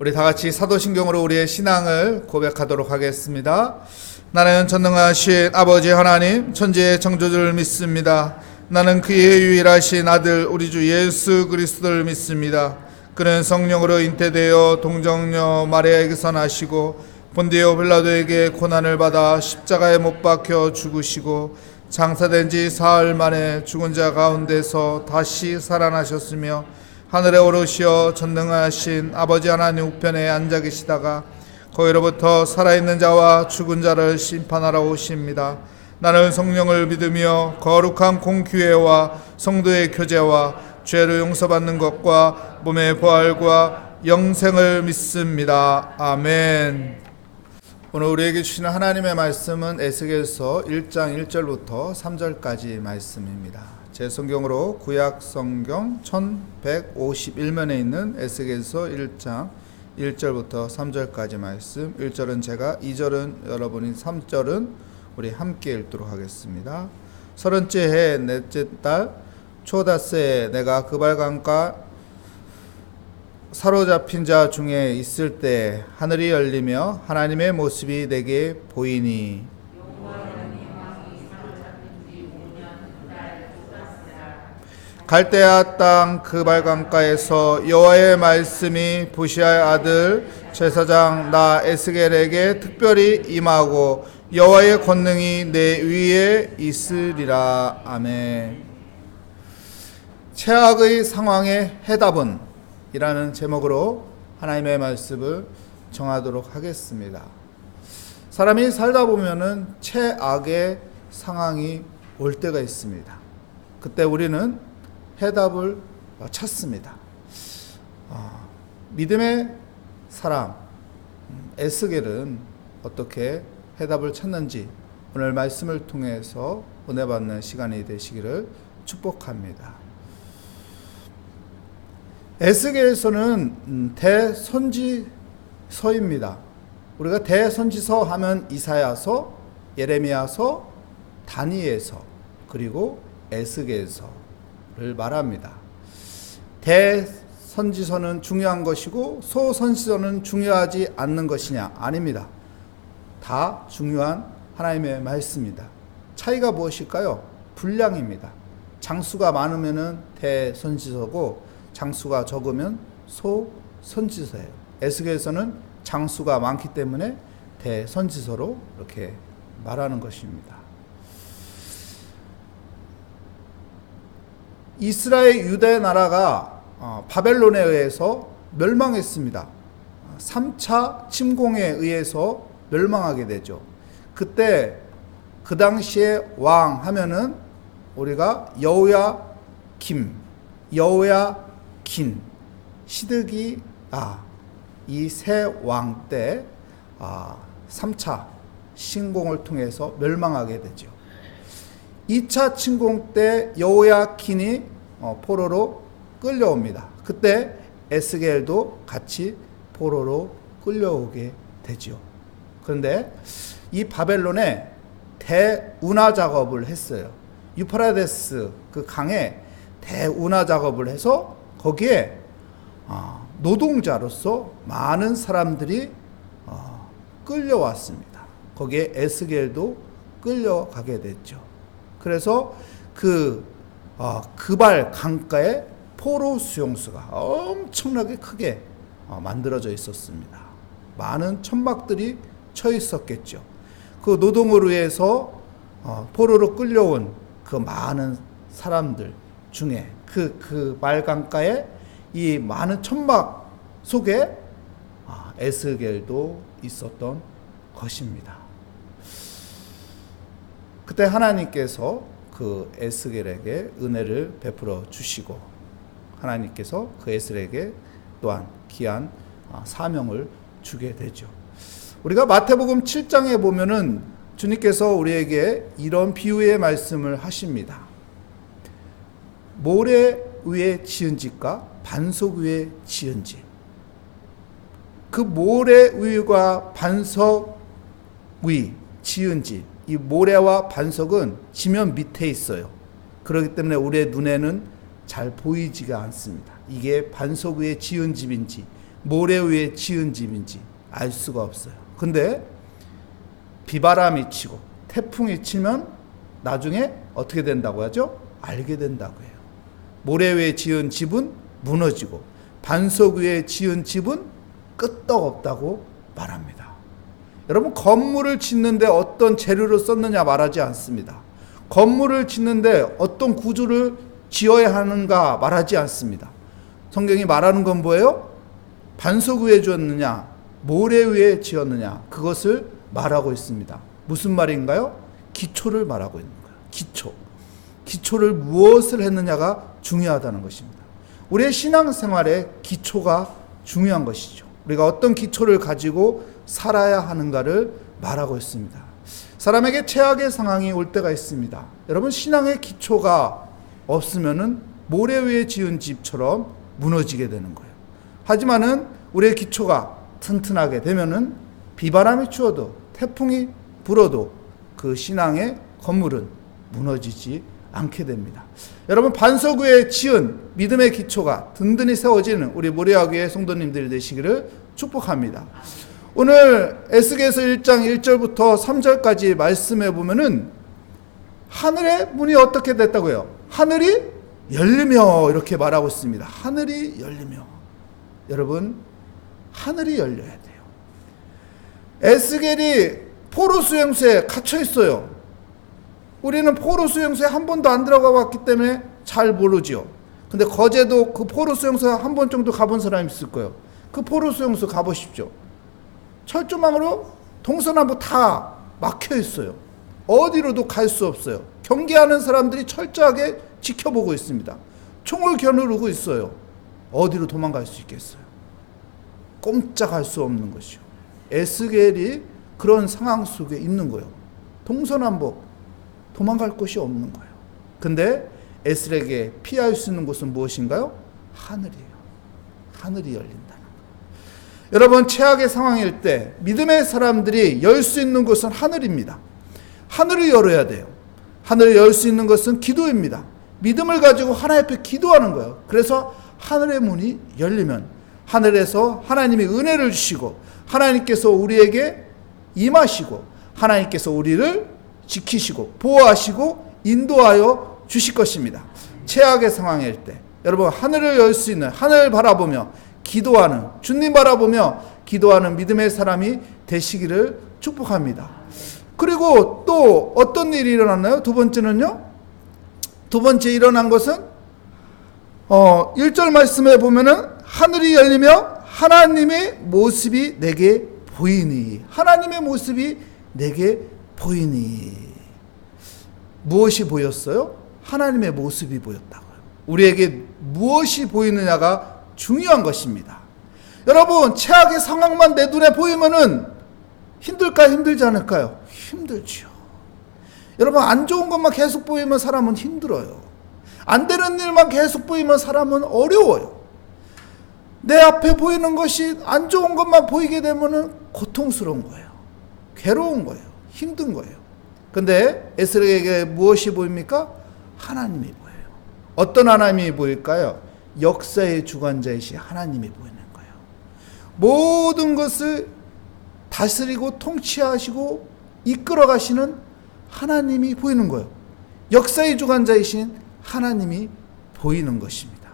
우리 다 같이 사도신경으로 우리의 신앙을 고백하도록 하겠습니다. 나는 전능하신 아버지 하나님 천지의 창조주를 믿습니다. 나는 그의 유일하신 아들 우리 주 예수 그리스도를 믿습니다. 그는 성령으로 잉태되어 동정녀 마리아에게서 나시고 본디오 빌라도에게 고난을 받아 십자가에 못 박혀 죽으시고 장사된 지 사흘 만에 죽은 자 가운데서 다시 살아나셨으며 하늘에 오르시어 전능하신 아버지 하나님 우편에 앉아 계시다가 거기로부터 살아있는 자와 죽은 자를 심판하러 오십니다. 나는 성령을 믿으며 거룩한 공교회와 성도의 교제와 죄를 용서받는 것과 몸의 부활과 영생을 믿습니다. 아멘. 오늘 우리에게 주시는 하나님의 말씀은 에스겔서 1장 1절부터 3절까지 말씀입니다. 제 성경으로 구약 성경 1151면에 있는 에스겔서 1장 1절부터 3절까지 말씀, 1절은 제가, 2절은 여러분이, 3절은 우리 함께 읽도록 하겠습니다. 30째 해 넷째 달 초다스에 내가 그발강가 사로잡힌 자 중에 있을 때 하늘이 열리며 하나님의 모습이 내게 보이니 갈대아 땅 그발강가에서 여호와의 말씀이 부시아의 아들 제사장 나 에스겔에게 특별히 임하고 여호와의 권능이 내 위에 있으리라. 아멘. 최악의 상황의 해답은 이라는 제목으로 하나님의 말씀을 정하도록 하겠습니다. 사람이 살다 보면은 최악의 상황이 올 때가 있습니다. 그때 우리는 해답을 찾습니다. 믿음의 사람 에스겔은 어떻게 해답을 찾는지 오늘 말씀을 통해서 은혜 받는 시간이 되시기를 축복합니다. 에스겔서는 대선지서입니다. 우리가 대선지서 하면 이사야서, 예레미야서, 다니엘서, 그리고 에스겔서 를 말합니다. 대선지서는 중요한 것이고 소선지서는 중요하지 않는 것이냐? 아닙니다. 다 중요한 하나님의 말씀입니다. 차이가 무엇일까요? 분량입니다. 장수가 많으면 대선지서고 장수가 적으면 소선지서예요. 에스겔서는 장수가 많기 때문에 대선지서로 이렇게 말하는 것입니다. 이스라엘 유대 나라가 바벨론에 의해서 멸망했습니다. 3차 침공에 의해서 멸망하게 되죠. 그때 그 당시에 왕 하면은 우리가 여호야김, 여호야긴, 시드기야 이 세 왕 때 3차 침공을 통해서 멸망하게 되죠. 2차 침공 때 여호야킨이 포로로 끌려옵니다. 그때 에스겔도 같이 포로로 끌려오게 되죠. 그런데 이 바벨론에 대운하 작업을 했어요. 유프라데스 그 강에 대운하 작업을 해서 거기에 노동자로서 많은 사람들이 끌려왔습니다. 거기에 에스겔도 끌려가게 됐죠. 그래서 그발 강가에 포로 수용소가 엄청나게 크게 만들어져 있었습니다. 많은 천막들이 쳐 있었겠죠. 그 노동을 위해서 포로로 끌려온 그 많은 사람들 중에 그 말강가에 이 많은 천막 속에 에스겔도 있었던 것입니다. 그때 하나님께서 그 에스겔에게 은혜를 베풀어 주시고 하나님께서 그 에스겔에게 또한 귀한 사명을 주게 되죠. 우리가 마태복음 7장에 보면은 주님께서 우리에게 이런 비유의 말씀을 하십니다. 모래 위에 지은 집과 반석 위에 지은 집. 그 모래 위와 반석 위 지은 집, 이 모래와 반석은 지면 밑에 있어요. 그렇기 때문에 우리의 눈에는 잘 보이지가 않습니다. 이게 반석 위에 지은 집인지 모래 위에 지은 집인지 알 수가 없어요. 근데 비바람이 치고 태풍이 치면 나중에 어떻게 된다고 하죠? 알게 된다고 해요. 모래 위에 지은 집은 무너지고 반석 위에 지은 집은 끄떡없다고 말합니다. 여러분, 건물을 짓는데 어떤 재료를 썼느냐 말하지 않습니다. 건물을 짓는데 어떤 구조를 지어야 하는가 말하지 않습니다. 성경이 말하는 건 뭐예요? 반석 위에 지었느냐, 모래 위에 지었느냐, 그것을 말하고 있습니다. 무슨 말인가요? 기초를 말하고 있는 거예요. 기초를 무엇을 했느냐가 중요하다는 것입니다. 우리의 신앙생활에 기초가 중요한 것이죠. 우리가 어떤 기초를 가지고 살아야 하는가를 말하고 있습니다. 사람에게 최악의 상황이 올 때가 있습니다. 여러분, 신앙의 기초가 없으면은 모래 위에 지은 집처럼 무너지게 되는 거예요. 하지만은 우리의 기초가 튼튼하게 되면은 비바람이 추워도 태풍이 불어도 그 신앙의 건물은 무너지지 않게 됩니다. 여러분, 반석 위에 지은 믿음의 기초가 든든히 세워지는 우리 모래학교의 성도님들 되시기를 축복합니다. 오늘 에스겔서 1장 1절부터 3절까지 말씀해 보면은 하늘의 문이 어떻게 됐다고요? 하늘이 열리며 이렇게 말하고 있습니다. 하늘이 열리며. 여러분, 하늘이 열려야 돼요. 에스겔이 포로 수용소에 갇혀 있어요. 우리는 포로 수용소에 한 번도 안 들어가 봤기 때문에 잘 모르죠. 근데 거제도 그 포로 수용소에 한 번 정도 가본 사람이 있을 거예요. 그 포로 수용소 가보십시오. 철조망으로 동서남북 다 막혀 있어요. 어디로도 갈 수 없어요. 경계하는 사람들이 철저하게 지켜보고 있습니다. 총을 겨누르고 있어요. 어디로 도망갈 수 있겠어요? 꼼짝할 수 없는 것이요. 에스겔이 그런 상황 속에 있는 거예요. 동서남북 도망갈 곳이 없는 거예요. 근데 에스겔에게 피할 수 있는 곳은 무엇인가요? 하늘이에요. 하늘이 열린다는 거예요. 여러분, 최악의 상황일 때 믿음의 사람들이 열 수 있는 곳은 하늘입니다. 하늘을 열어야 돼요. 하늘을 열 수 있는 것은 기도입니다. 믿음을 가지고 하나님 앞에 기도하는 거예요. 그래서 하늘의 문이 열리면 하늘에서 하나님이 은혜를 주시고 하나님께서 우리에게 임하시고 하나님께서 우리를 지키시고 보호하시고 인도하여 주실 것입니다. 최악의 상황일 때 여러분, 하늘을 열 수 있는, 하늘을 바라보며 기도하는, 주님 바라보며 기도하는 믿음의 사람이 되시기를 축복합니다. 그리고 또 어떤 일이 일어났나요? 두 번째는요, 두 번째 일어난 것은 1절 말씀에 보면은 하늘이 열리며 하나님의 모습이 내게 보이니. 하나님의 모습이 내게 보이니. 무엇이 보였어요? 하나님의 모습이 보였다고요. 우리에게 무엇이 보이느냐가 중요한 것입니다. 여러분, 최악의 상황만 내 눈에 보이면은 힘들까요? 힘들지 않을까요? 힘들죠. 여러분, 안 좋은 것만 계속 보이면 사람은 힘들어요. 안 되는 일만 계속 보이면 사람은 어려워요. 내 앞에 보이는 것이 안 좋은 것만 보이게 되면은 고통스러운 거예요. 괴로운 거예요. 힘든 거예요. 근데 에스겔에게 무엇이 보입니까? 하나님이 보여요. 어떤 하나님이 보일까요? 역사의 주관자이신 하나님이 보이는 거예요. 모든 것을 다스리고 통치하시고 이끌어 가시는 하나님이 보이는 거예요. 역사의 주관자이신 하나님이 보이는 것입니다.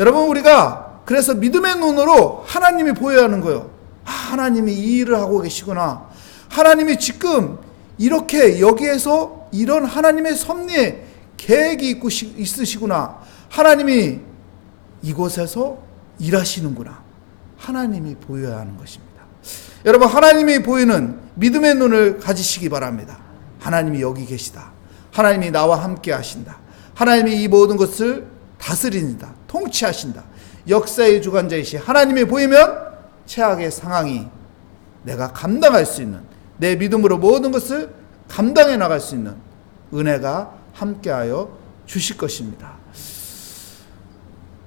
여러분, 우리가 그래서 믿음의 눈으로 하나님이 보여야 하는 거예요. 하나님이 이 일을 하고 계시구나. 하나님이 지금 이렇게 여기에서 이런 하나님의 섭리에 계획이 있으시구나. 하나님이 이곳에서 일하시는구나. 하나님이 보여야 하는 것입니다. 여러분, 하나님이 보이는 믿음의 눈을 가지시기 바랍니다. 하나님이 여기 계시다. 하나님이 나와 함께 하신다. 하나님이 이 모든 것을 다스린다. 통치하신다. 역사의 주관자이신 하나님이 보이면 최악의 상황이 내가 감당할 수 있는, 내 믿음으로 모든 것을 감당해 나갈 수 있는 은혜가 함께하여 주실 것입니다.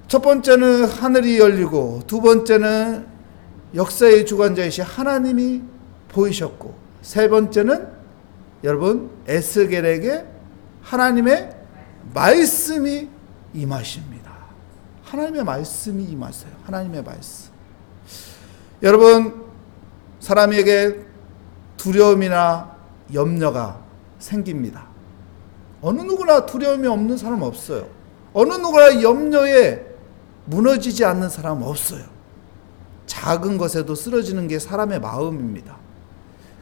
첫 번째는 하늘이 열리고, 두 번째는 역사의 주관자이신 하나님이 보이셨고, 세 번째는 여러분, 에스겔에게 하나님의 말씀이 임하십니다. 하나님의 말씀이 임하세요. 하나님의 말씀. 여러분, 사람에게 두려움이나 염려가 생깁니다. 어느 누구나 두려움이 없는 사람 없어요. 어느 누구나 염려에 무너지지 않는 사람 없어요. 작은 것에도 쓰러지는 게 사람의 마음입니다.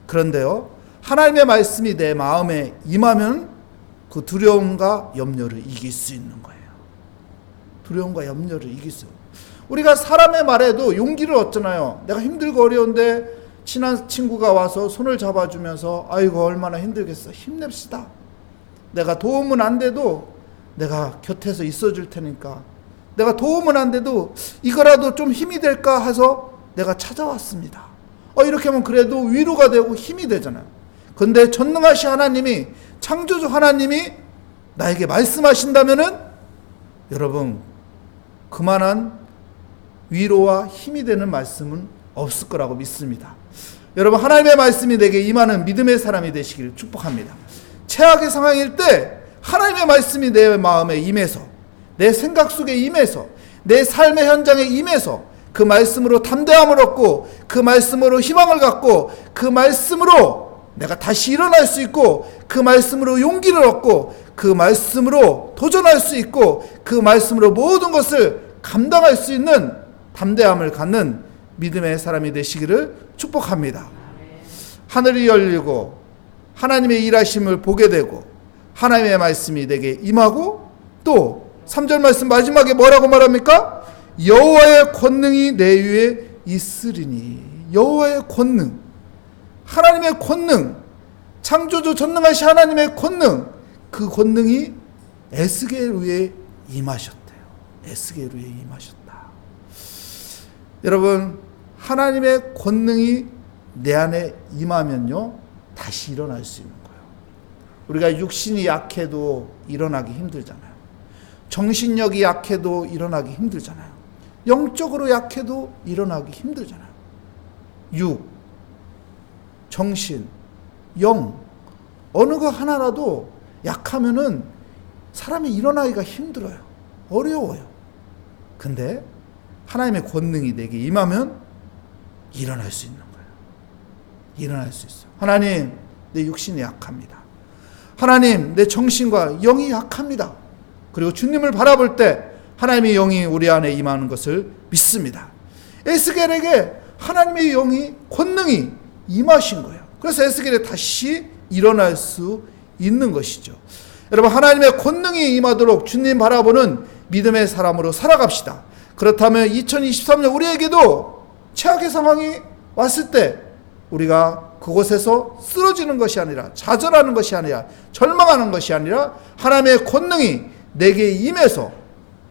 그런데요, 하나님의 말씀이 내 마음에 임하면 그 두려움과 염려를 이길 수 있는 거예요. 두려움과 염려를 이길 수. 우리가 사람의 말에도 용기를 얻잖아요. 내가 힘들고 어려운데 친한 친구가 와서 손을 잡아주면서 아이고 얼마나 힘들겠어, 힘냅시다. 내가 도움은 안 돼도 내가 곁에서 있어줄 테니까, 내가 도움은 안 돼도 이거라도 좀 힘이 될까 해서 내가 찾아왔습니다. 이렇게 하면 그래도 위로가 되고 힘이 되잖아요. 근데 전능하신 하나님이, 창조주 하나님이 나에게 말씀하신다면은 여러분, 그만한 위로와 힘이 되는 말씀은 없을 거라고 믿습니다. 여러분, 하나님의 말씀이 내게 임하는 믿음의 사람이 되시기를 축복합니다. 최악의 상황일 때 하나님의 말씀이 내 마음에 임해서, 내 생각 속에 임해서, 내 삶의 현장에 임해서 그 말씀으로 담대함을 얻고, 그 말씀으로 희망을 갖고, 그 말씀으로 내가 다시 일어날 수 있고, 그 말씀으로 용기를 얻고, 그 말씀으로 도전할 수 있고, 그 말씀으로 모든 것을 감당할 수 있는 담대함을 갖는 믿음의 사람이 되시기를 축복합니다. 하늘이 열리고 하나님의 일하심을 보게 되고 하나님의 말씀이 내게 임하고, 또 3절 말씀 마지막에 뭐라고 말합니까? 여호와의 권능이 내 위에 있으리니. 여호와의 권능, 하나님의 권능, 창조주 전능하신 하나님의 권능, 그 권능이 에스겔 위에 임하셨대요. 에스겔 위에 임하셨다. 여러분, 하나님의 권능이 내 안에 임하면요, 다시 일어날 수 있는 거예요. 우리가 육신이 약해도 일어나기 힘들잖아요. 정신력이 약해도 일어나기 힘들잖아요. 영적으로 약해도 일어나기 힘들잖아요. 육, 정신, 영, 어느 거 하나라도 약하면은 사람이 일어나기가 힘들어요. 어려워요. 근데 하나님의 권능이 내게 임하면 일어날 수 있는 거예요. 일어날 수 있어요. 하나님, 내 육신이 약합니다. 하나님, 내 정신과 영이 약합니다. 그리고 주님을 바라볼 때 하나님의 영이 우리 안에 임하는 것을 믿습니다. 에스겔에게 하나님의 영이, 권능이 임하신 거예요. 그래서 에스겔이 다시 일어날 수 있는 것이죠. 여러분, 하나님의 권능이 임하도록 주님 바라보는 믿음의 사람으로 살아갑시다. 그렇다면 2023년 우리에게도 최악의 상황이 왔을 때 우리가 그곳에서 쓰러지는 것이 아니라, 좌절하는 것이 아니라, 절망하는 것이 아니라 하나님의 권능이 내게 임해서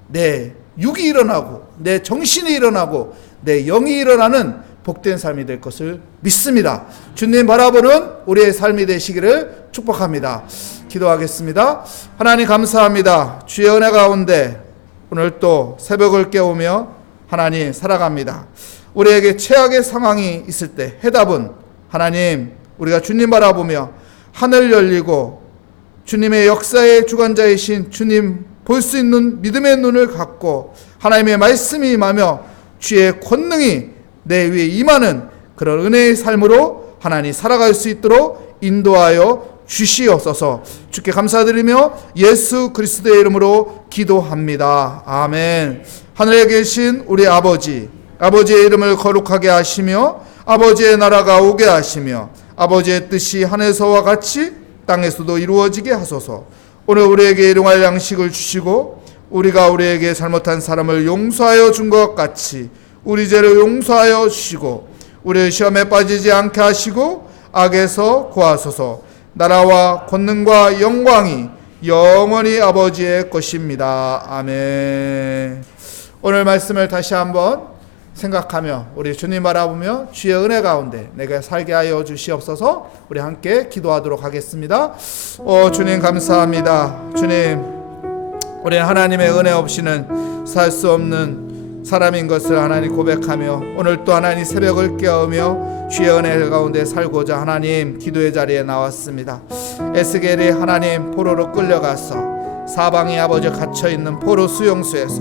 내 육이 일어나고, 내 정신이 일어나고, 내 영이 일어나는 복된 삶이 될 것을 믿습니다. 주님 바라보는 우리의 삶이 되시기를 축복합니다. 기도하겠습니다. 하나님 감사합니다. 주의 은혜 가운데 오늘 또 새벽을 깨우며 하나님 살아갑니다. 우리에게 최악의 상황이 있을 때 해답은 하나님, 우리가 주님 바라보며 하늘 열리고 주님의 역사의 주관자이신 주님 볼 수 있는 믿음의 눈을 갖고 하나님의 말씀이 임하며 주의 권능이 내 위에 임하는 그런 은혜의 삶으로 하나님 살아갈 수 있도록 인도하여 주시옵소서. 주께 감사드리며 예수 그리스도의 이름으로 기도합니다. 아멘. 하늘에 계신 우리 아버지, 아버지의 이름을 거룩하게 하시며 아버지의 나라가 오게 하시며 아버지의 뜻이 하늘에서와 같이 땅에서도 이루어지게 하소서. 오늘 우리에게 일용할 양식을 주시고 우리가 우리에게 잘못한 사람을 용서하여 준 것 같이 우리 죄를 용서하여 주시고 우리를 시험에 빠지지 않게 하시고 악에서 구하소서. 나라와 권능과 영광이 영원히 아버지의 것입니다. 아멘. 오늘 말씀을 다시 한번 생각하며 우리 주님 바라보며 주의 은혜 가운데 내게 살게 하여 주시옵소서. 우리 함께 기도하도록 하겠습니다. 주님 감사합니다. 주님, 우리 하나님의 은혜 없이는 살 수 없는 사람인 것을 하나님 고백하며 오늘 또 하나님 새벽을 깨우며 주의 은혜 가운데 살고자 하나님 기도의 자리에 나왔습니다. 에스겔이 하나님 포로로 끌려가서 사방에 아버지 갇혀있는 포로 수용소에서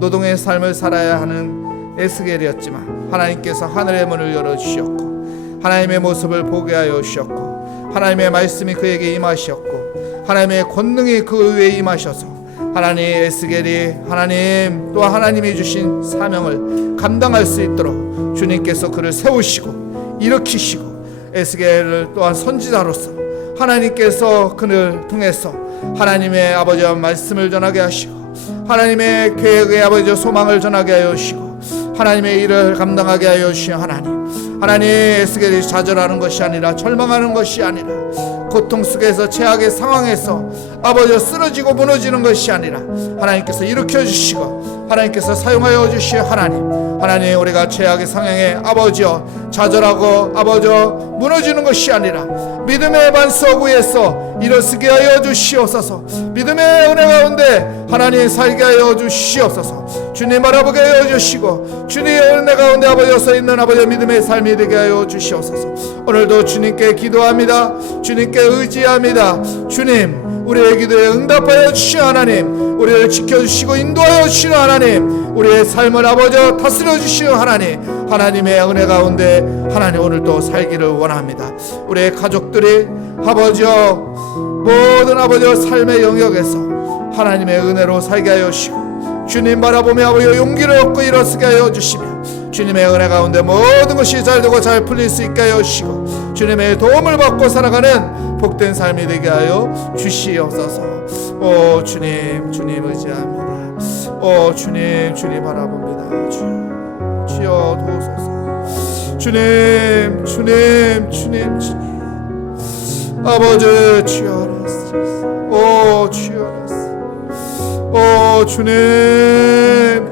노동의 삶을 살아야 하는 에스겔이었지만 하나님께서 하늘의 문을 열어주셨고 하나님의 모습을 보게 하여 주셨고 하나님의 말씀이 그에게 임하셨고 하나님의 권능이 그 위에 임하셔서 하나님 에스겔이 하나님 또 하나님이 주신 사명을 감당할 수 있도록 주님께서 그를 세우시고 일으키시고 에스겔을 또한 선지자로서 하나님께서 그를 통해서 하나님의 아버지와 말씀을 전하게 하시고 하나님의 계획의 아버지와 소망을 전하게 하여 주시고 하나님의 일을 감당하게 하여 주신 하나님 에스겔이 좌절하는 것이 아니라 절망하는 것이 아니라 고통 속에서 최악의 상황에서 아버지와 쓰러지고 무너지는 것이 아니라 하나님께서 일으켜 주시고 하나님께서 사용하여 주신 하나님 우리가 최악의 상황에 아버지와 좌절하고 아버지와 무너지는 것이 아니라 믿음의 반석 위에서 일어서게 하여 주시옵소서. 믿음의 은혜 가운데 하나님 살게 하여 주시옵소서. 주님 바라보게 하여 주시고 주님의 은혜 가운데 아버지와 서 있는 아버지의 믿음의 삶이 되게 하여 주시옵소서. 오늘도 주님께 기도합니다. 주님께 의지합니다. 주님 우리의 기도에 응답하여 주시는 하나님 우리를 지켜주시고 인도하여 주시는 하나님 우리의 삶을 아버지와 다스려 주시는 하나님의 은혜 가운데 하나님 오늘도 살기를 원합니다. 우리의 가족들이 아버지와 모든 아버지와 삶의 영역에서 하나님의 은혜로 살게 하여 주시고 주님 바라보며 아버지와 용기를 얻고 일어서게 하여 주시며 주님의 은혜 가운데 모든 것이 잘 되고 잘 풀릴 수 있게 하여 주시고 주님의 도움을 받고 살아가는 복된 삶이 되게 하여 주시옵소서. 오 주님 의지합니다. 오 주님 바라봅니다. 주여 도우소서. 주님 아버지 주여 오 주여 오 주님